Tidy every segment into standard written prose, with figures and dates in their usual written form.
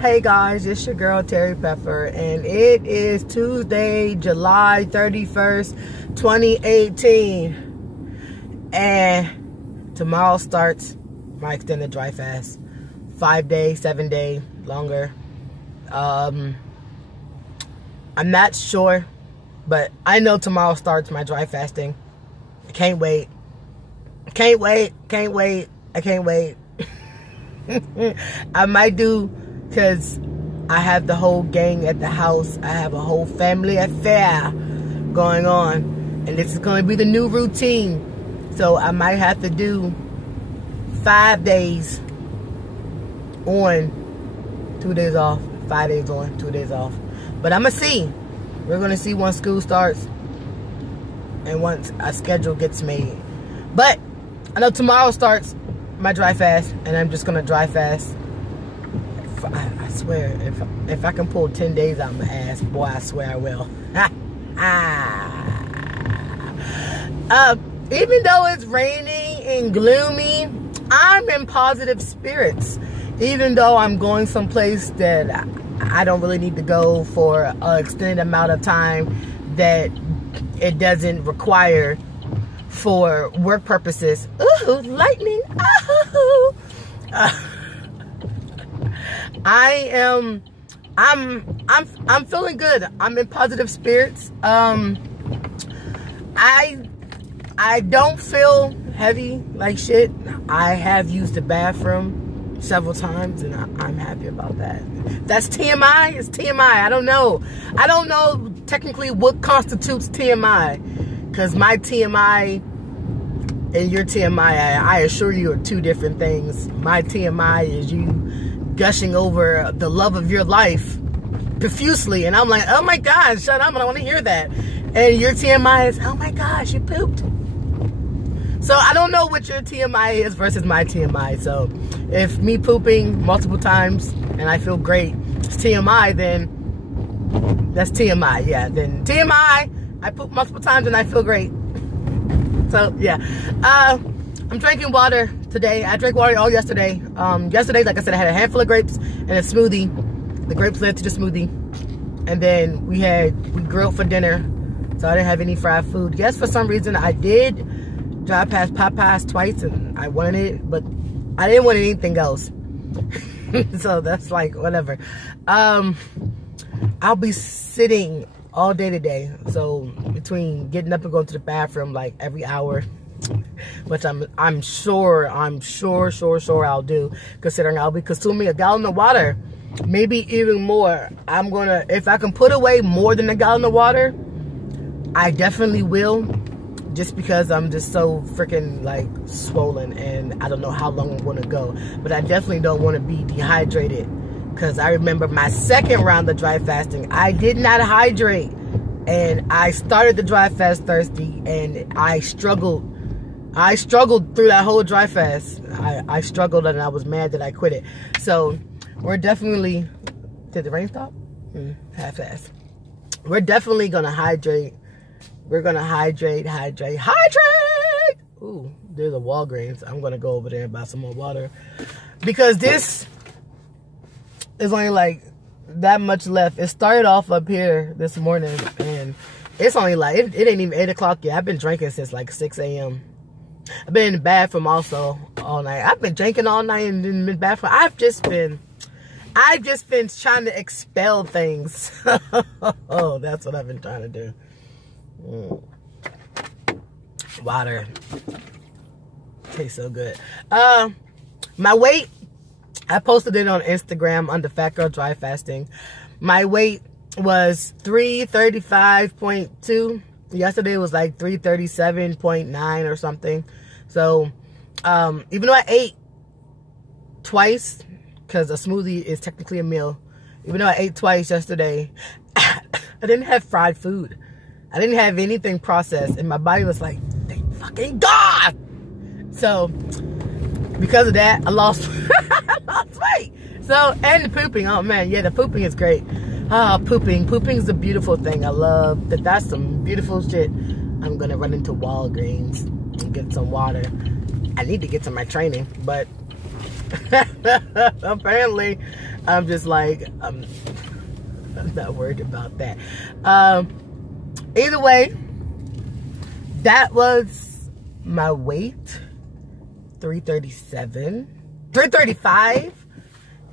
Hey guys, it's your girl Terry Pepper, and it is Tuesday, July 31st, 2018. And tomorrow starts my extended dry fast. 5-day, 7-day, longer. I'm not sure, but I know tomorrow starts my dry fasting. I can't wait. Can't wait. Can't wait. I can't wait. I might do, because I have the whole gang at the house. I have a whole family affair going on, and this is going to be the new routine. So I might have to do 5 days on, 2 days off. 5 days on, 2 days off. But I'm going to see. We're going to see once school starts and once a schedule gets made. But I know tomorrow starts my dry fast, and I'm just going to dry fast. I swear, if I can pull 10 days out of my ass, boy, I swear I will. Even though it's raining and gloomy, I'm in positive spirits. Even though I'm going someplace that I don't really need to go for an extended amount of time that it doesn't require for work purposes. Ooh, lightning! Ooh. I'm feeling good. I'm in positive spirits. I don't feel heavy like shit. I have used the bathroom several times, and I'm happy about that. That's TMI. It's TMI. I don't know technically what constitutes TMI, because my TMI and your TMI, I assure you, are two different things. My TMI is you gushing over the love of your life profusely, and I'm like, oh my God, shut up, I don't want to hear that. And your TMI is, oh my gosh, you pooped. So I don't know what your TMI is versus my TMI. So if me pooping multiple times and I feel great, it's TMI, then that's TMI. Yeah, then TMI, I poop multiple times and I feel great. So yeah, I'm drinking water today. I drank water all yesterday. Yesterday, like I said, I had a handful of grapes and a smoothie. The grapes led to the smoothie. And then we grilled for dinner. So I didn't have any fried food. Yes, for some reason I did drive past Popeyes twice and I wanted it, but I didn't want anything else. So that's like, whatever. I'll be sitting all day today. So between getting up and going to the bathroom like every hour, which I'm sure I'll do, considering I'll be consuming a gallon of water, maybe even more. I'm gonna, if I can put away more than a gallon of water, I definitely will, just because I'm just so freaking like swollen and I don't know how long I'm gonna go. But I definitely don't want to be dehydrated, because I remember my second round of dry fasting, I did not hydrate, and I started the dry fast thirsty, and I struggled through that whole dry fast. I struggled, and I was mad that I quit it. So we're definitely, did the rain stop? Half-assed. We're definitely gonna hydrate. We're gonna hydrate. Ooh, there's a Walgreens. I'm gonna go over there and buy some more water, because this is only like that much left. It started off up here this morning, and it's only like, it ain't even 8 o'clock yet. I've been drinking since like 6 a.m. I've been in the bathroom also all night. I've been drinking all night and in the bathroom. I've just been trying to expel things. Oh, that's what I've been trying to do. Water tastes so good. My weight, I posted it on Instagram under Fat Girl Dry Fasting. My weight was 335.2. Yesterday was like 337.9 or something. So even though I ate twice, because a smoothie is technically a meal, even though I ate twice yesterday, I didn't have fried food. I didn't have anything processed, and my body was like, thank fucking God. So because of that, I lost weight. So, and the pooping, oh man, yeah, the pooping is great. Pooping is a beautiful thing. I love that. That's some beautiful shit. I'm gonna run into Walgreens and get some water. I need to get to my training, but Apparently, I'm just like, I'm not worried about that. Either way, that was my weight, 335,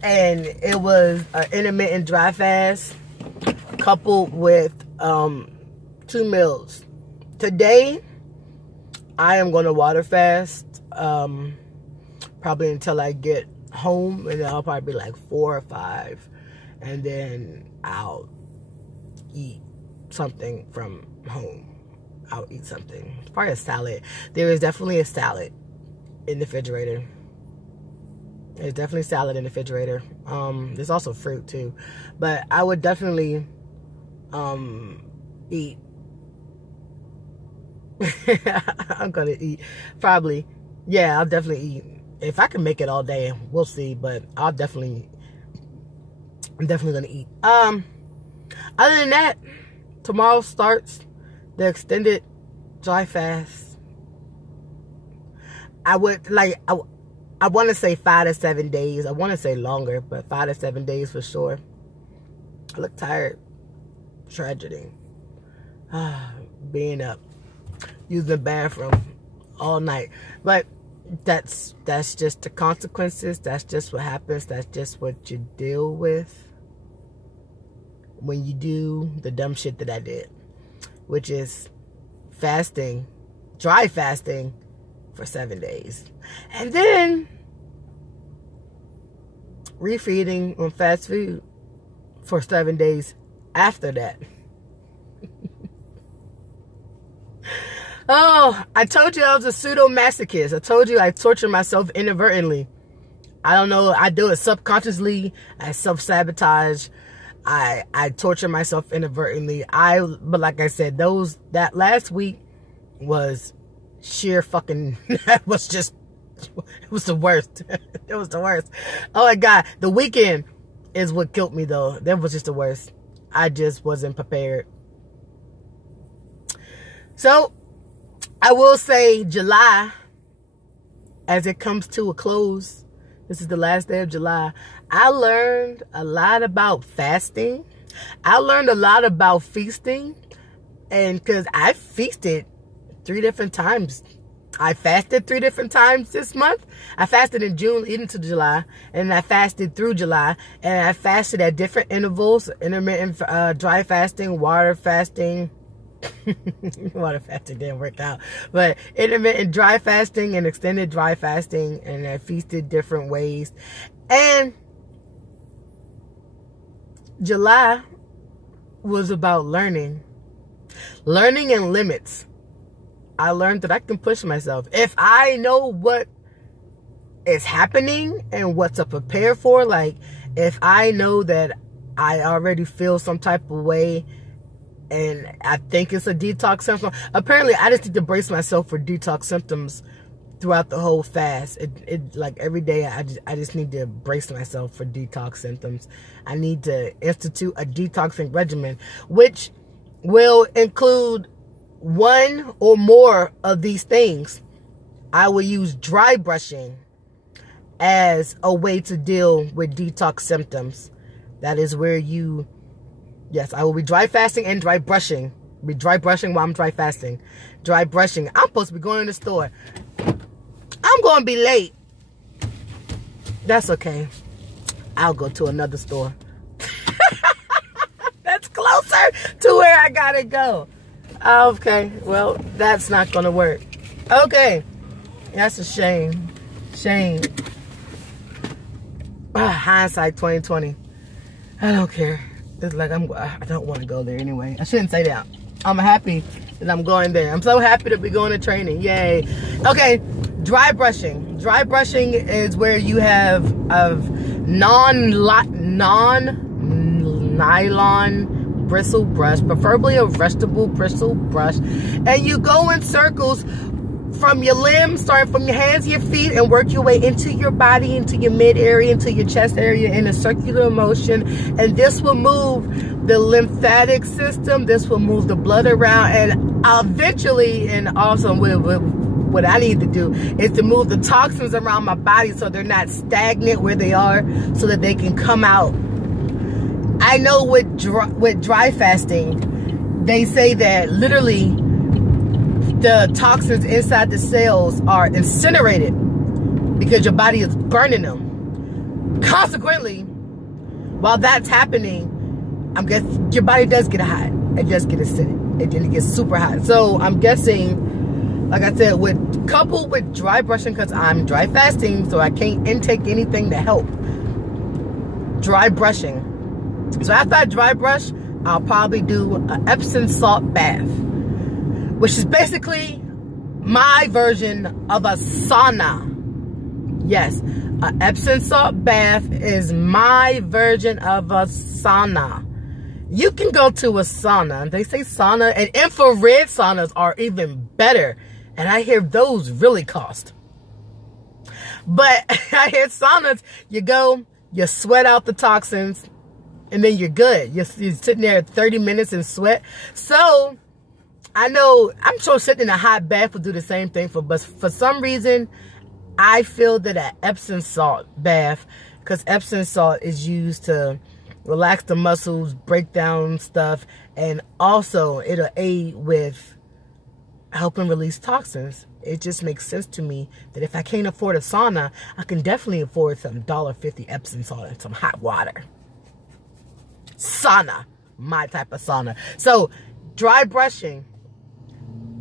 and it was an intermittent dry fast coupled with 2 meals. Today, I am going to water fast, probably until I get home, and then I'll probably be like 4 or 5, and then I'll eat something from home. I'll eat something. It's probably a salad. There is definitely a salad in the refrigerator. There's definitely salad in the refrigerator. There's also fruit too, but I would definitely eat. I'm gonna eat probably. Yeah, I'll definitely eat. If I can make it all day, we'll see, but I'm definitely gonna eat. Other than that, tomorrow starts the extended dry fast. I would like, I want to say 5 to 7 days. I want to say longer, but 5 to 7 days for sure. I look tired. Tragedy. Being up, using the bathroom all night. But that's just the consequences. That's just what happens. That's just what you deal with when you do the dumb shit that I did, which is fasting, dry fasting for 7 days, and then refeeding on fast food for 7 days after that. Oh, I told you I was a pseudo-masochist. I told you I torture myself inadvertently. I don't know. I do it subconsciously. I self-sabotage. I torture myself inadvertently. But like I said, that last week was sheer fucking, it was the worst. It was the worst. Oh my God. The weekend is what killed me though. That was just the worst. I just wasn't prepared. So, I will say July, as it comes to a close, this is the last day of July, I learned a lot about fasting. I learned a lot about feasting. And because I feasted 3 different times. I fasted 3 different times this month. I fasted in June into July. And I fasted through July. And I fasted at different intervals. Intermittent dry fasting, water fasting. Water fasting didn't work out, but intermittent dry fasting and extended dry fasting, and I feasted different ways. And July was about learning and limits. I learned that I can push myself if I know what is happening and what to prepare for. Like if I know that I already feel some type of way and I think it's a detox symptom. Apparently, I just need to brace myself for detox symptoms throughout the whole fast. It like every day, I just need to brace myself for detox symptoms. I need to institute a detoxing regimen, which will include 1 or more of these things. I will use dry brushing as a way to deal with detox symptoms. That is where you... Yes, I will be dry fasting and dry brushing. Be dry brushing while I'm dry fasting. Dry brushing. I'm supposed to be going to the store. I'm going to be late. That's okay. I'll go to another store. That's closer to where I gotta go. Okay, well, that's not going to work. Okay. That's a shame. Shame. Hindsight 2020. I don't care. It's like I don't want to go there anyway. I shouldn't say that. I'm happy that I'm going there. I'm so happy to be going to training. Yay. Okay, dry brushing. Dry brushing is where you have a non-nylon bristle brush, preferably a vegetable bristle brush, and you go in circles from your limbs, starting from your hands, your feet, and work your way into your body, into your mid area, into your chest area in a circular motion. And this will move the lymphatic system. This will move the blood around, and eventually, and also will what I need to do is to move the toxins around my body so they're not stagnant where they are, so that they can come out. I know with dry fasting, they say that literally the toxins inside the cells are incinerated because your body is burning them. Consequently, while that's happening, I'm guessing your body does get hot. It does get acidic. It gets super hot. So I'm guessing, like I said, coupled with dry brushing, because I'm dry fasting, so I can't intake anything to help. Dry brushing. So after I dry brush, I'll probably do an Epsom salt bath, which is basically my version of a sauna. Yes, an Epsom salt bath is my version of a sauna. You can go to a sauna. They say sauna and infrared saunas are even better. And I hear those really cost. But I hear saunas, you go, you sweat out the toxins, and then you're good. You're sitting there 30 minutes and sweat. So I know, I'm sure sitting in a hot bath will do the same thing, but for some reason, I feel that an Epsom salt bath, because Epsom salt is used to relax the muscles, break down stuff, and also it'll aid with helping release toxins. It just makes sense to me that if I can't afford a sauna, I can definitely afford some $1.50 Epsom salt and some hot water. Sauna, my type of sauna. So dry brushing,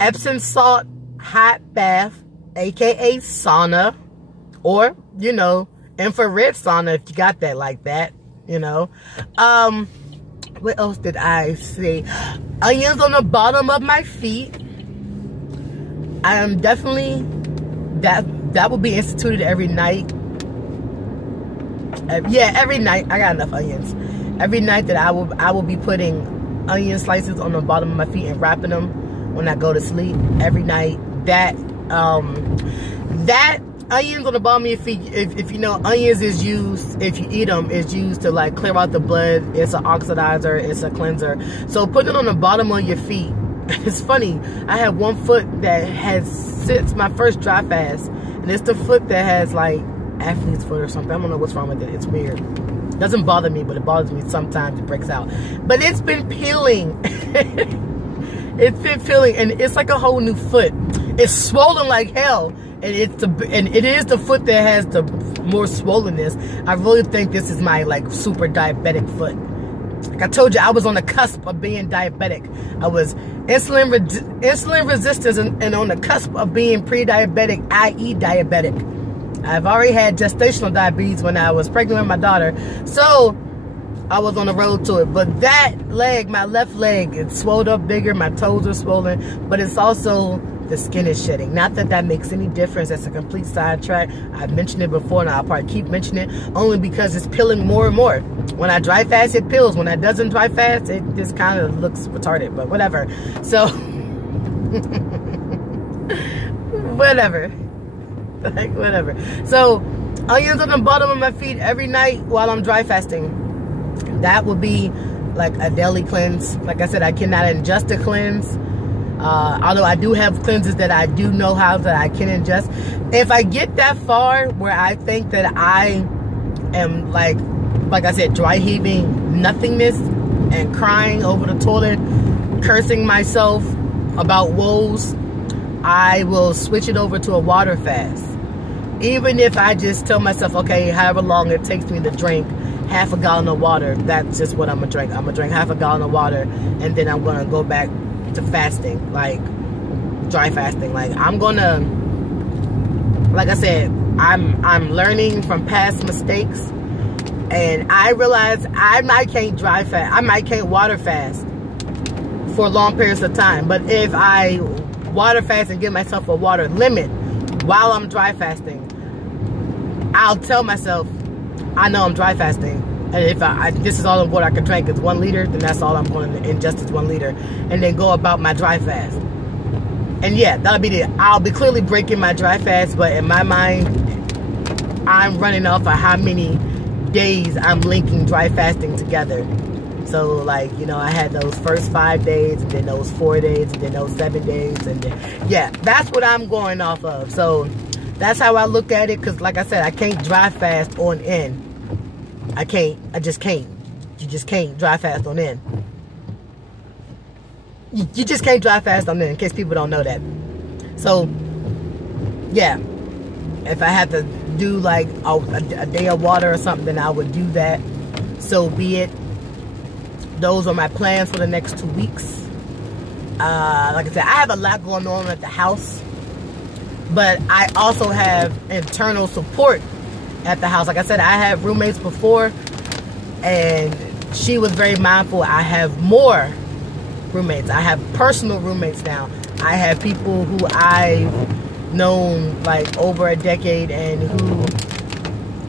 Epsom salt, hot bath, aka sauna, or, you know, infrared sauna if you got that like that, you know. What else did I say? Onions on the bottom of my feet. I am definitely, that will be instituted every night. Yeah, every night. I got enough onions. Every night that I will be putting onion slices on the bottom of my feet and wrapping them when I go to sleep. Every night. That onions on the bottom of your feet, if you know, onions is used, if you eat them, is used to like clear out the blood. It's an oxidizer, it's a cleanser. So putting it on the bottom of your feet, it's funny, I have one foot that has, since my first dry fast, and it's the foot that has like athlete's foot or something. I don't know what's wrong with it. It's weird. It doesn't bother me, but it bothers me sometimes. It breaks out. But it's been peeling. It's been peeling, and it's like a whole new foot. It's swollen like hell, and it is the foot that has the more swollenness. I really think this is my like super diabetic foot. Like I told you, I was on the cusp of being diabetic. I was insulin resistance and on the cusp of being pre-diabetic, i.e. diabetic. I've already had gestational diabetes when I was pregnant with my daughter. So I was on the road to it. But that leg, my left leg, it's swelled up bigger. My toes are swollen. But it's also the skin is shedding. Not that that makes any difference. That's a complete sidetrack. I've mentioned it before, and I'll probably keep mentioning it, only because it's peeling more and more. When I dry fast, it peels. When it doesn't dry fast, it just kind of looks retarded, but whatever. So, whatever. Like, whatever. So, onions on the bottom of my feet every night while I'm dry fasting. That would be like a daily cleanse. Like I said, I cannot ingest a cleanse. Although I do have cleanses that I do know how that I can ingest. If I get that far where I think that I am like I said, dry heaving nothingness and crying over the toilet, cursing myself about woes, I will switch it over to a water fast. Even if I just tell myself, okay, however long it takes me to drink half a gallon of water, that's just what I'm gonna drink. I'm gonna drink half a gallon of water, and then I'm gonna go back to fasting, like dry fasting. Like I'm gonna, like I said, I'm learning from past mistakes, and I realize I might can't dry fast, I might can't water fast for long periods of time. But if I water fast and give myself a water limit while I'm dry fasting, I'll tell myself, I know I'm dry fasting, and if this is all the water I can drink, it's 1 liter, then that's all I'm going to ingest is 1 liter, and then go about my dry fast. And yeah, that'll be I'll be clearly breaking my dry fast, but in my mind, I'm running off of how many days I'm linking dry fasting together. So, like, you know, I had those first 5 days, and then those 4 days, and then those 7 days, and then, yeah, that's what I'm going off of. So, that's how I look at it, because, like I said, I can't dry fast on end. I just can't. You just can't dry fast on end. You just can't dry fast on end, in case people don't know that. So, yeah, if I had to do, like, a day of water or something, then I would do that. So be it. Those are my plans for the next 2 weeks. Like I said, I have a lot going on at the house, but I also have internal support at the house. Like I said, I had roommates before, and she was very mindful. I have more roommates. I have personal roommates now. I have people who I've known like over a decade and who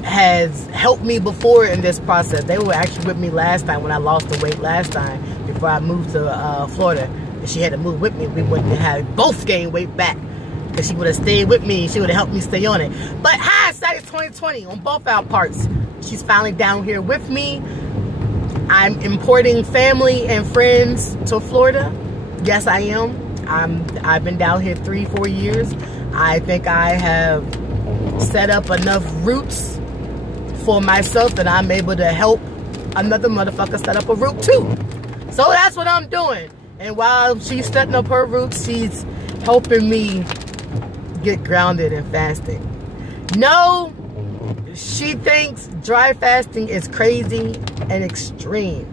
has helped me before in this process. They were actually with me last time when I lost the weight last time before I moved to Florida. And she had to move with me. We wouldn't have both gained weight back. If she would have stayed with me, she would have helped me stay on it. But hindsight is 2020 on both our parts. She's finally down here with me. I'm importing family and friends to Florida. Yes, I am. I've been down here 3-4 years. I think I have set up enough roots for myself that I'm able to help another motherfucker set up a root too. So that's what I'm doing. And while she's setting up her roots, she's helping me get grounded in fasting. No, she thinks dry fasting is crazy and extreme.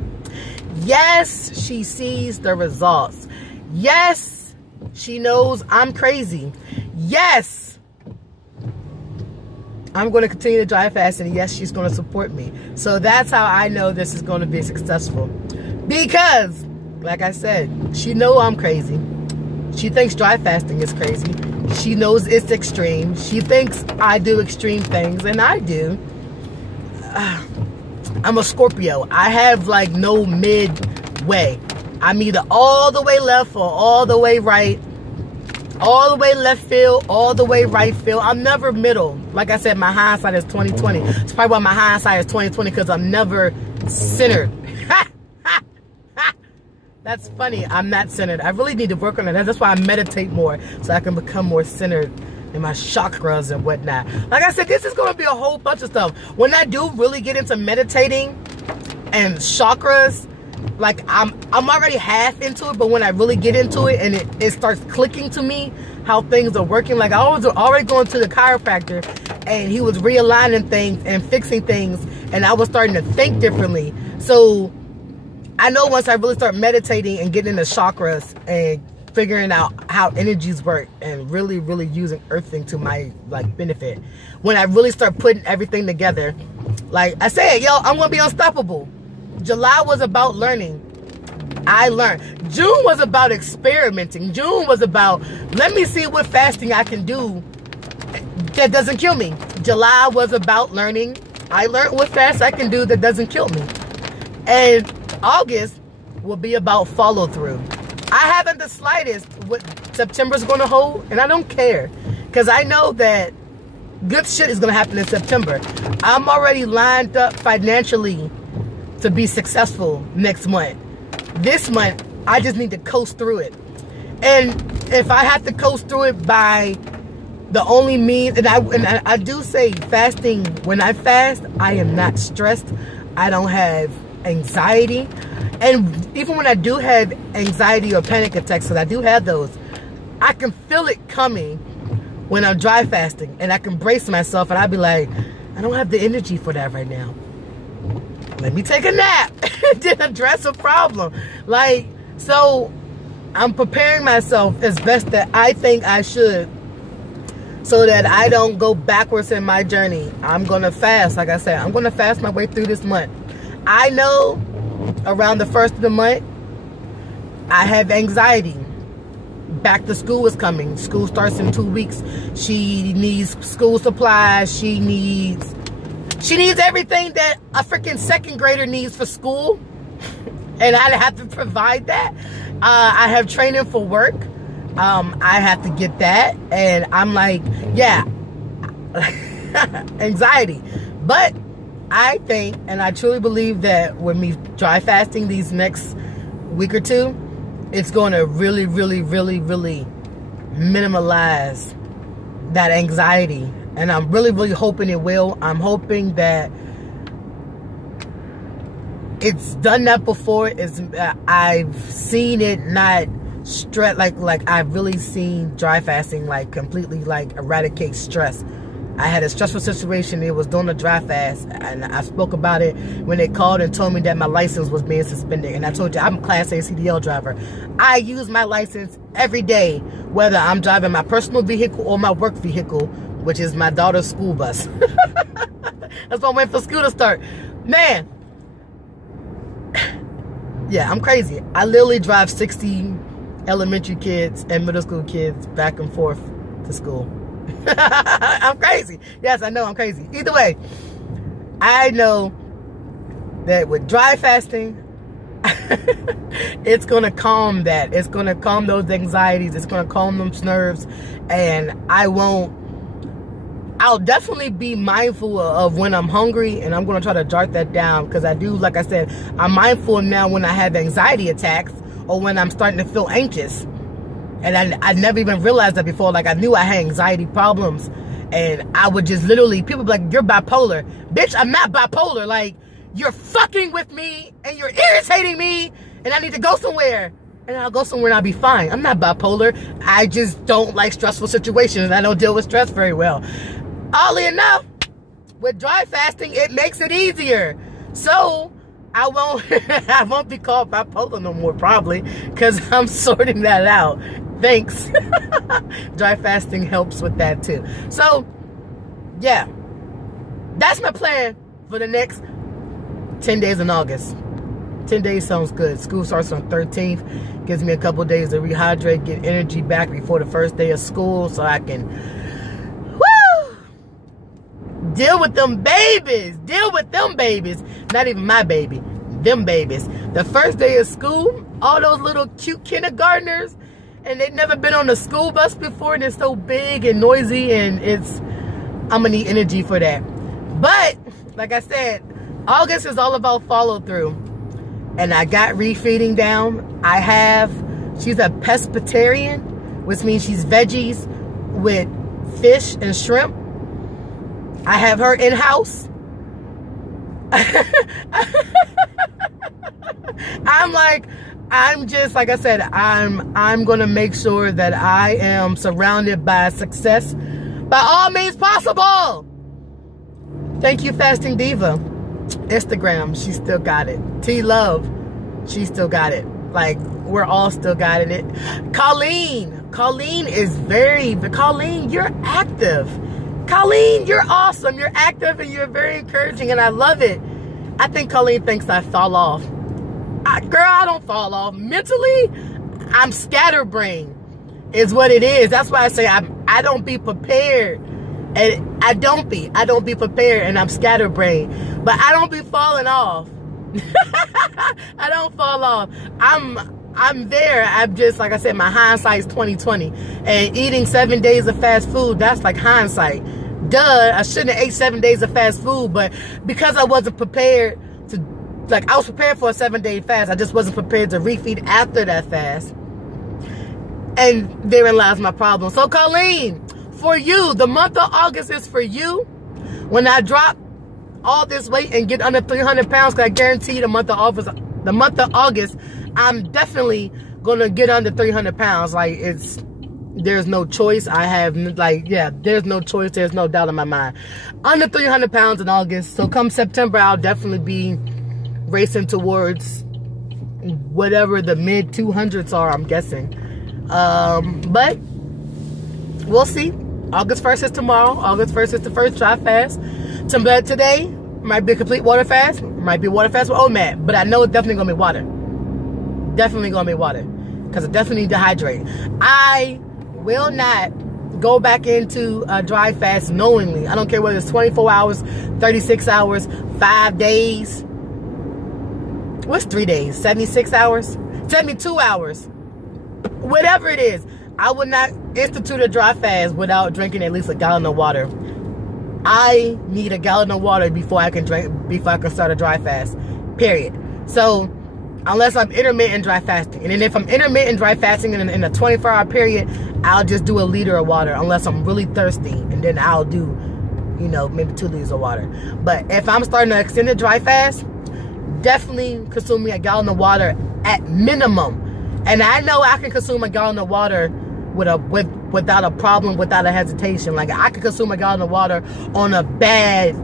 Yes, she sees the results. Yes, she knows I'm crazy. Yes, I'm going to continue to dry fast, and yes, she's going to support me. So that's how I know this is going to be successful. Because, like I said, she knows I'm crazy. She thinks dry fasting is crazy. She knows it's extreme. She thinks I do extreme things, and I do. I'm a Scorpio. I have like no midway. I'm either all the way left or all the way right. All the way left field, all the way right field. I'm never middle. Like I said, my hindsight is 2020. It's probably why my hindsight is 2020, because I'm never centered. That's funny. I'm not centered. I really need to work on it. That's why I meditate more, so I can become more centered in my chakras and whatnot. Like I said, this is going to be a whole bunch of stuff. When I do really get into meditating and chakras, like I'm already half into it, but when I really get into it and it starts clicking to me how things are working, like I was already going to the chiropractor and he was realigning things and fixing things, and I was starting to think differently. So I know once I really start meditating and getting into chakras and figuring out how energies work and really, really using earthing to my like benefit, when I really start putting everything together, like I said, yo, I'm gonna be unstoppable. July was about learning. I learned. June was about experimenting. June was about, let me see what fasting I can do that doesn't kill me. July was about learning. I learned what fast I can do that doesn't kill me. And August will be about follow through. I haven't the slightest what September's going to hold, and I don't care, because I know that good shit is going to happen in September. I'm already lined up financially to be successful next month. This month, I just need to coast through it. And if I have to coast through it by the only means, and I do say fasting, when I fast, I am not stressed. I don't have anxiety. And even when I do have anxiety or panic attacks, because I do have those, I can feel it coming when I'm dry fasting, and I can brace myself, and I'll be like, I don't have the energy for that right now. Let me take a nap and then address a problem. Like, so I'm preparing myself as best that I think I should, so that I don't go backwards in my journey. I'm going to fast. Like I said, I'm going to fast my way through this month. I know around the first of the month, I have anxiety. Back to school is coming. School starts in 2 weeks. She needs school supplies. She needs everything that a freaking second grader needs for school. And I have to provide that. I have training for work. I have to get that. And I'm like, yeah, anxiety. But I think, and I truly believe that with me dry fasting these next week or two, it's going to really, really, really, really minimalize that anxiety. And I'm really, really hoping it will. I'm hoping that it's done that before. I've seen it not stress, like I've really seen dry fasting like completely like eradicate stress. I had a stressful situation. It was during a dry fast, and I spoke about it when they called and told me that my license was being suspended. And I told you, I'm a Class A CDL driver. I use my license every day, whether I'm driving my personal vehicle or my work vehicle, which is my daughter's school bus. That's why I'm waiting for school to start. Man, yeah, I'm crazy. I literally drive 60 elementary kids and middle school kids back and forth to school. I'm crazy. Yes, I know I'm crazy. Either way, I know that with dry fasting, it's going to calm that. It's going to calm those anxieties. It's going to calm those nerves. And I'll definitely be mindful of when I'm hungry, and I'm going to try to jot that down, because I do, like I said, I'm mindful now when I have anxiety attacks or when I'm starting to feel anxious. And I never even realized that before. Like, I knew I had anxiety problems, and I would just literally, people be like, you're bipolar. Bitch, I'm not bipolar. Like, you're fucking with me, and you're irritating me, and I need to go somewhere. And I'll go somewhere and I'll be fine. I'm not bipolar. I just don't like stressful situations. I don't deal with stress very well. Oddly enough, with dry fasting, it makes it easier. So I won't be called bipolar no more, probably, because I'm sorting that out. Thanks. Dry fasting helps with that too. So yeah, that's my plan for the next 10 days in August. 10 days sounds good. School starts on 13th. Gives me a couple days to rehydrate, get energy back before the first day of school, so I can deal with them babies. Deal with them babies. Not even my baby. Them babies. The first day of school, all those little cute kindergartners, and they've never been on a school bus before, and it's so big and noisy, and I'm gonna need energy for that. But like I said, August is all about follow through, and I got refeeding down. She's a pescatarian, which means she's veggies with fish and shrimp. I have her in-house. I'm just, like I said, I'm gonna make sure that I am surrounded by success by all means possible. Thank you, Fasting Diva. Instagram, she still got it. T-Love, she still got it. Like, we're all still got it. Colleen is Colleen, you're active. Colleen, you're awesome. You're active and you're very encouraging, and I love it. I think Colleen thinks I fall off. Girl, I don't fall off. Mentally, I'm scatterbrained is what it is. That's why I say I don't be prepared. And I don't be prepared, and I'm scatterbrained. But I don't be falling off. I don't fall off. I'm there. I'm just, like I said, my hindsight's 20/20. And eating 7 days of fast food, that's like hindsight. Duh, I shouldn't have ate 7 days of fast food, but because I wasn't prepared to, like, I was prepared for a 7-day fast, I just wasn't prepared to refeed after that fast. And therein lies my problem. So Colleen, for you, the month of August is for you. When I drop all this weight and get under 300 pounds, because I guarantee the month of August, I'm definitely gonna get under 300 pounds. Like, there's no choice. There's no choice. There's no doubt in my mind. Under 300 pounds in August. So come September, I'll definitely be racing towards whatever the mid 200s are, I'm guessing. But we'll see. August 1st is tomorrow. August 1st is the first dry fast. Today might be a complete water fast. Might be water fast with OMAD. But I know it's definitely gonna be water. Definitely gonna be water, because I definitely need to hydrate. I will not go back into a dry fast knowingly. I don't care whether it's 24 hours, 36 hours, 5 days. What's 3 days? 76 hours? 72 hours. Whatever it is, I would not institute a dry fast without drinking at least a gallon of water. I need a gallon of water before I can start a dry fast, period. So unless I'm intermittent dry fasting, and then if I'm intermittent dry fasting in a 24-hour period, I'll just do a liter of water unless I'm really thirsty, and then I'll do, you know, maybe 2 liters of water. But if I'm starting an extended dry fast, definitely consuming a gallon of water at minimum. And I know I can consume a gallon of water without a problem, without a hesitation. Like, I could consume a gallon of water on a bad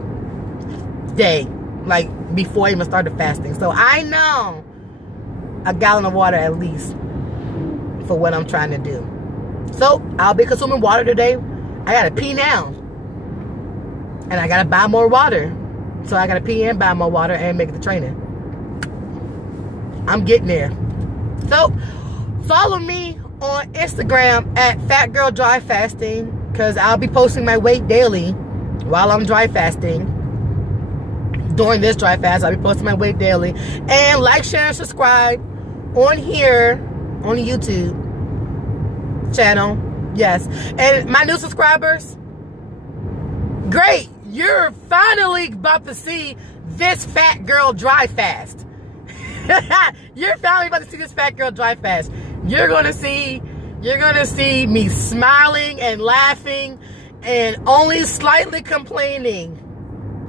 day, like before I even started fasting. So I know a gallon of water at least for what I'm trying to do. So I'll be consuming water today. I gotta pee now, and I gotta buy more water. So I gotta pee and buy more water and make the training. I'm getting there. So follow me on Instagram at Fat Girl Dry Fasting, because I'll be posting my weight daily while I'm dry fasting. During this dry fast, I'll be posting my weight daily. And like, share, and subscribe on here on the YouTube channel. Yes. And my new subscribers, great. You're finally about to see this fat girl dry fast. You're finally about to see this fat girl dry fast. You're gonna see me smiling and laughing and only slightly complaining.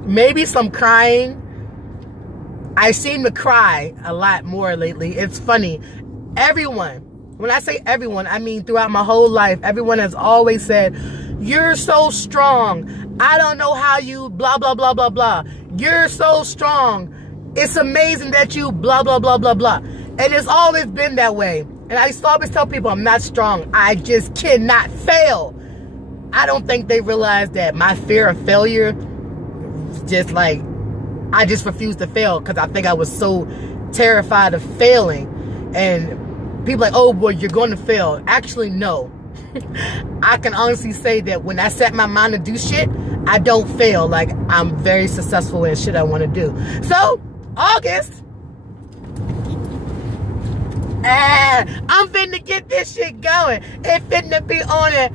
Maybe some crying. I seem to cry a lot more lately. It's funny. Everyone, when I say everyone, I mean throughout my whole life, everyone has always said, "You're so strong. I don't know how you blah, blah, blah, blah, blah. You're so strong. It's amazing that you blah, blah, blah, blah, blah." And it's always been that way. And I used to always tell people I'm not strong. I just cannot fail. I don't think they realize that my fear of failure was just like, I just refused to fail because I think I was so terrified of failing. And people like, "Oh, well, you're going to fail." Actually, no. I can honestly say that when I set my mind to do shit, I don't fail. Like, I'm very successful in shit I want to do. So, August, I'm finna get this shit going. It finna be on it